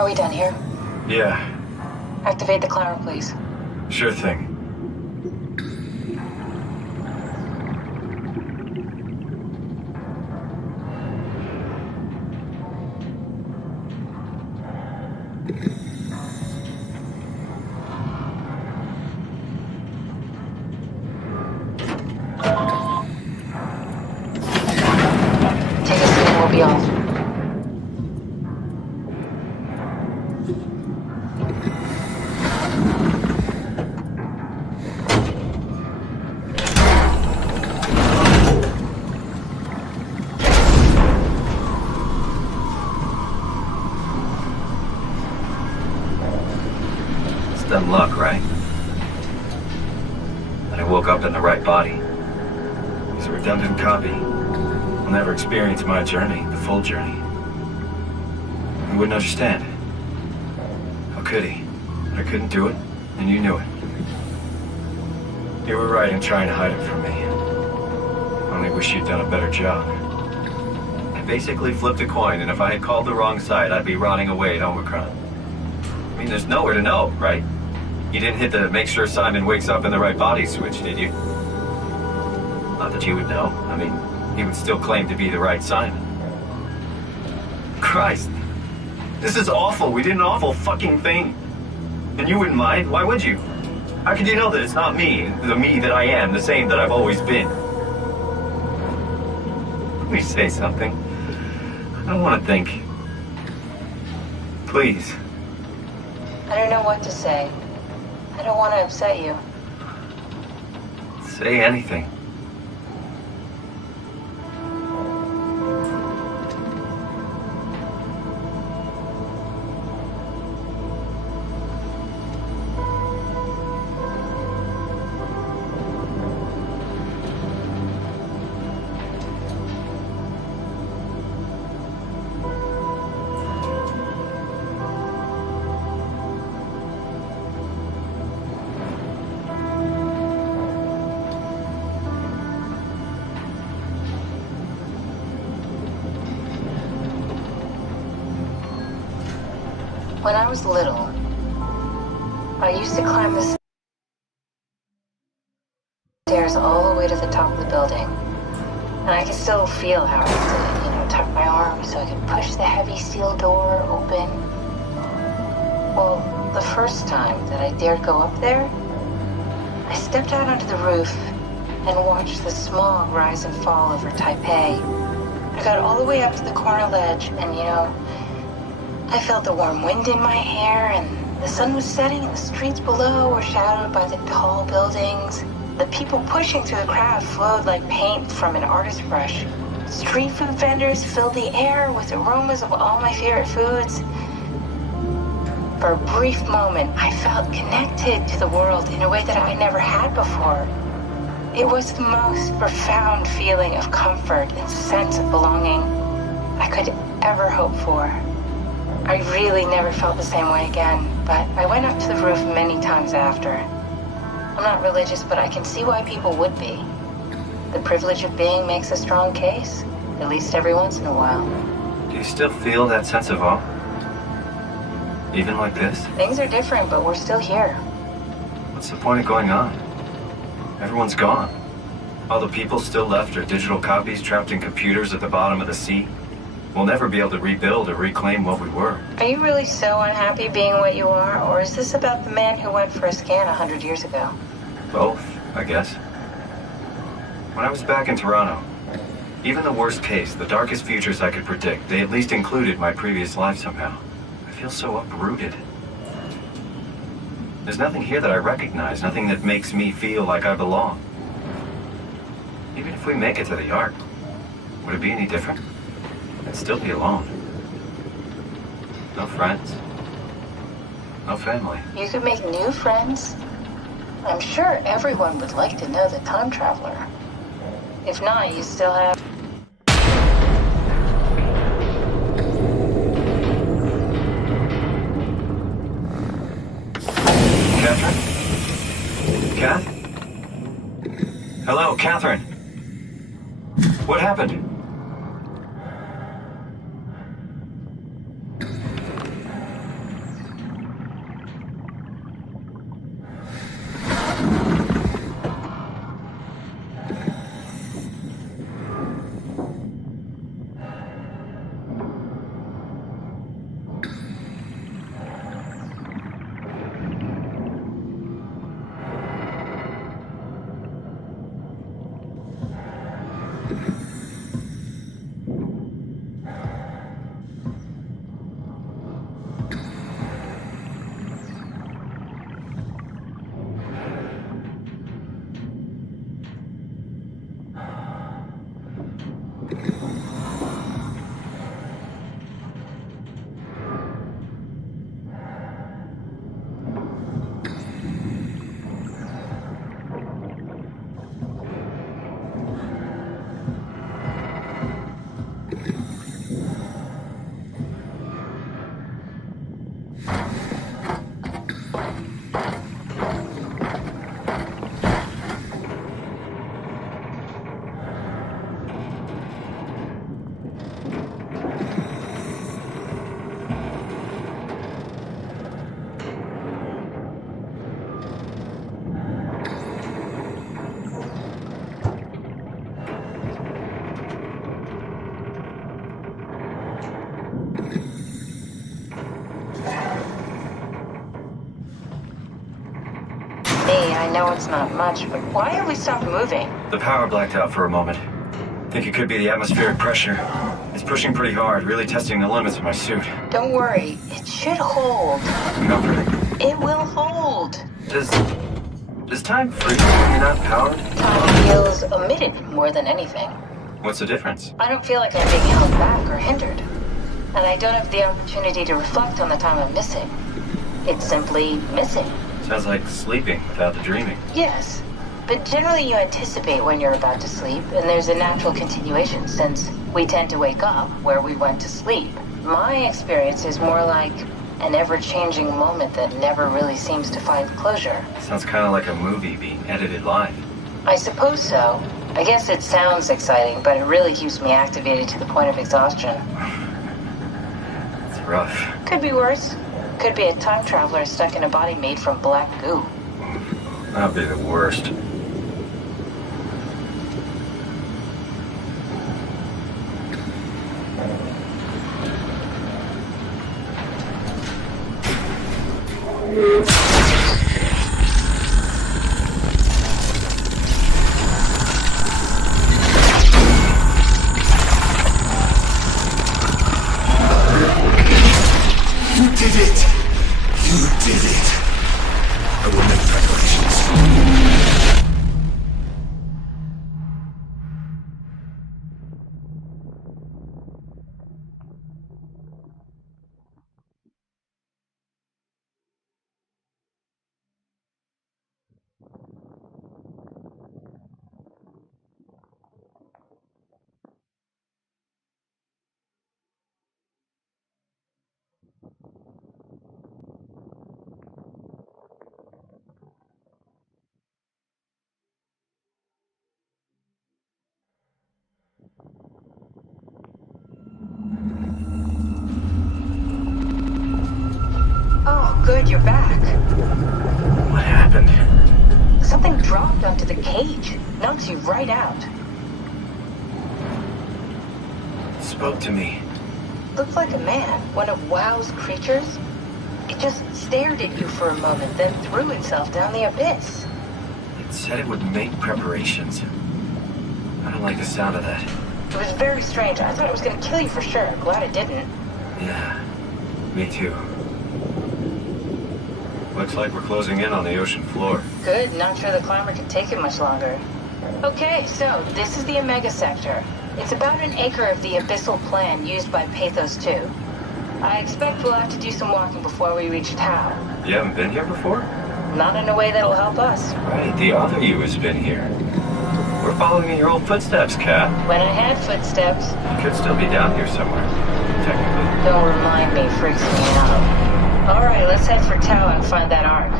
Are we done here? Yeah. Activate the climber, please. Sure thing. Take a seat and we'll be off. It's dumb luck, right? That I woke up in the right body. He's a redundant copy. I'll never experience my journey, the full journey. He wouldn't understand. How could he? I couldn't do it, and you knew it. You were right in trying to hide it from me. I only wish you'd done a better job. I basically flipped a coin, and if I had called the wrong side, I'd be rotting away at Omicron. I mean, there's nowhere to know, right? You didn't hit the make sure Simon wakes up in the right body switch, did you? Not that you would know. I mean, he would still claim to be the right Simon. Christ. This is awful. We did an awful fucking thing. And you wouldn't mind? Why would you? How could you know that it's not me, the me that I am, the same that I've always been? Let me say something. I don't want to think. Please. I don't know what to say. I don't want to upset you. Say anything. When I was little, I used to climb the stairs all the way to the top of the building. And I can still feel how I had to, tuck my arm so I could push the heavy steel door open. Well, the first time that I dared go up there, I stepped out onto the roof and watched the smog rise and fall over Taipei. I got all the way up to the corner ledge and, I felt the warm wind in my hair, and the sun was setting, and the streets below were shadowed by the tall buildings. The people pushing through the crowd flowed like paint from an artist's brush. Street food vendors filled the air with aromas of all my favorite foods. For a brief moment, I felt connected to the world in a way that I never had before. It was the most profound feeling of comfort and sense of belonging I could ever hope for. I really never felt the same way again, but I went up to the roof many times after. I'm not religious, but I can see why people would be. The privilege of being makes a strong case, at least every once in a while. Do you still feel that sense of awe? Even like this? Things are different, but we're still here. What's the point of going on? Everyone's gone. All the people still left are digital copies trapped in computers at the bottom of the sea. We'll never be able to rebuild or reclaim what we were. Are you really so unhappy being what you are, or is this about the man who went for a scan 100 years ago? Both, I guess. When I was back in Toronto, even the worst case, the darkest futures I could predict, they at least included my previous life somehow. I feel so uprooted. There's nothing here that I recognize, nothing that makes me feel like I belong. Even if we make it to the Ark, would it be any different? I'd still be alone. No friends. No family. You could make new friends. I'm sure everyone would like to know the time traveler. If not, you still have... Catherine? Kath? Hello, Catherine. What happened? know it's not much, but why have we stopped moving? The power blacked out for a moment. Think it could be the atmospheric pressure. It's pushing pretty hard, really testing the limits of my suit. Don't worry, it should hold. Comforting. It will hold. Does time freeze when you're not powered? Time feels omitted more than anything. What's the difference? I don't feel like I'm being held back or hindered. And I don't have the opportunity to reflect on the time I'm missing. It's simply missing. Sounds like sleeping without the dreaming. Yes, but generally you anticipate when you're about to sleep, and there's a natural continuation since we tend to wake up where we went to sleep. My experience is more like an ever-changing moment that never really seems to find closure. Sounds kind of like a movie being edited live. I suppose so. I guess it sounds exciting, but it really keeps me activated to the point of exhaustion. It's rough. Could be worse. Could be a time traveler stuck in a body made from black goo. That'd be the worst. Oh, good, you're back. What happened? Something dropped onto the cage. Knocks you right out. It spoke to me. Looked like a man, one of WoW's creatures. It just stared at you for a moment, then threw itself down the abyss. It said it would make preparations. I don't like the sound of that. It was very strange. I thought it was going to kill you for sure. Glad it didn't. Yeah, me too. Looks like we're closing in on the ocean floor. Good, not sure the climber can take it much longer. Okay, so this is the Omega Sector. It's about an acre of the abyssal plan used by Pathos 2. I expect we'll have to do some walking before we reach Tau. You haven't been here before? Not in a way that'll help us. Right, the other you has been here. We're following in your old footsteps, Kat. When I had footsteps. You could still be down here somewhere, technically. Don't remind me, freaks me out. Alright, let's head for Tau and find that ark.